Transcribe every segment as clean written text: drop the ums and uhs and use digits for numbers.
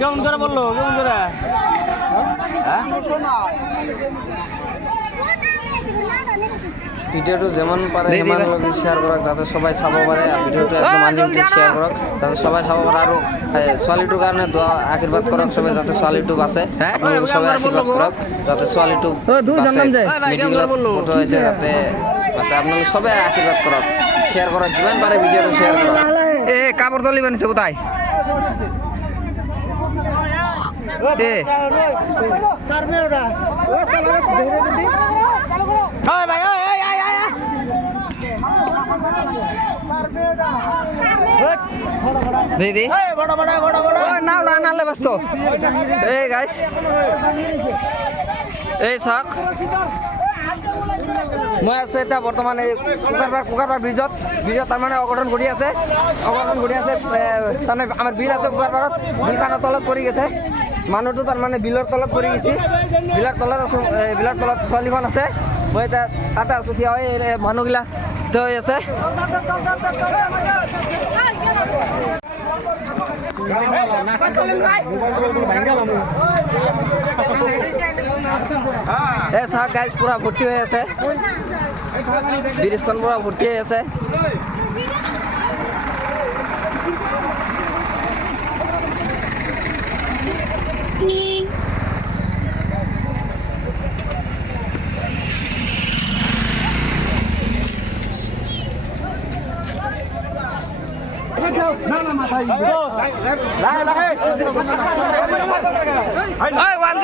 কেমন করে বললো কেমন করে ভিডিওটো যেমন পারে সিমান লগে শেয়ার কৰক যাতে সবাই চাব পাৰে ভিডিওটো একদম আনলিমিটেড শেয়ার কৰক যাতে সবাই চাব পাৰে আৰু ছোৱালীটোৰ কাৰণে দোয়া আশীৰ্বাদ কৰক সবাই যাতে ছোৱালীটো বাঁচে আপোনালোকে সবাই আশীৰ্বাদ কৰক যাতে ছোৱালীটো বাঁচে মেডিকেলত ফটো হৈছে যাতে বাঁচে আপোনালোকে সবাই আশীৰ্বাদ কৰক শেয়ার কৰক যিমান পাৰে ভিডিওটো শেয়ার কৰক এ কাপড় তলি বানিছে কোথায় এ ওই ভাই ওই ওই আয় আয় দিদি বড় বড় বড় বড় না না নালে ব্যস্ত এই গাইস এই চাওক মই আছো এটা বৰ্তমানে কুকাৰবাৰ ব্ৰিজত তাৰমানে অঘটন ঘটি আছে তাৰমানে আমাৰ বিল আছে কুকাৰবাৰত বিলখনৰ তলত পৰি গৈছে মানুহটো তাৰমানে বিলৰ তলত পৰি গৈছে বিলৰ তলত আছো বিলৰ তলত ছোৱালীখন আছে মই এতিয়া তাতে আছো থিয় হৈ মানুহগিলা থিয় হৈ আছে এই চাওক গাইজ পুৰা ভৰ্তি হৈ আছে ব্ৰিজখন পুৰা ভৰ্তি হৈ আছে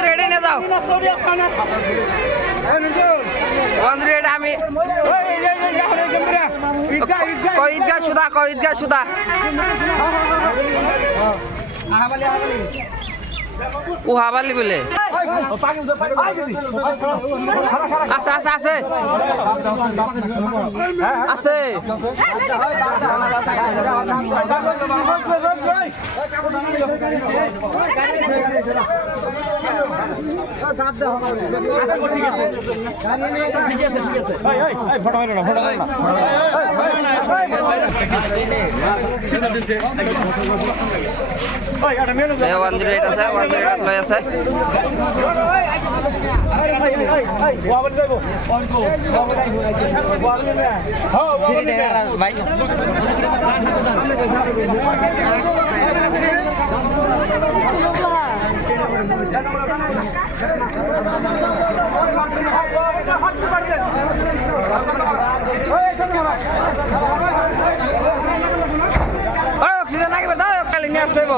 রেডি না যাও আমি ঈদগাহ সুদা উহাবালি বলে আছে আছে আছে আছে লৈ আছে অক্সিজেন লাগিব দাও কালি নিয়ে আসব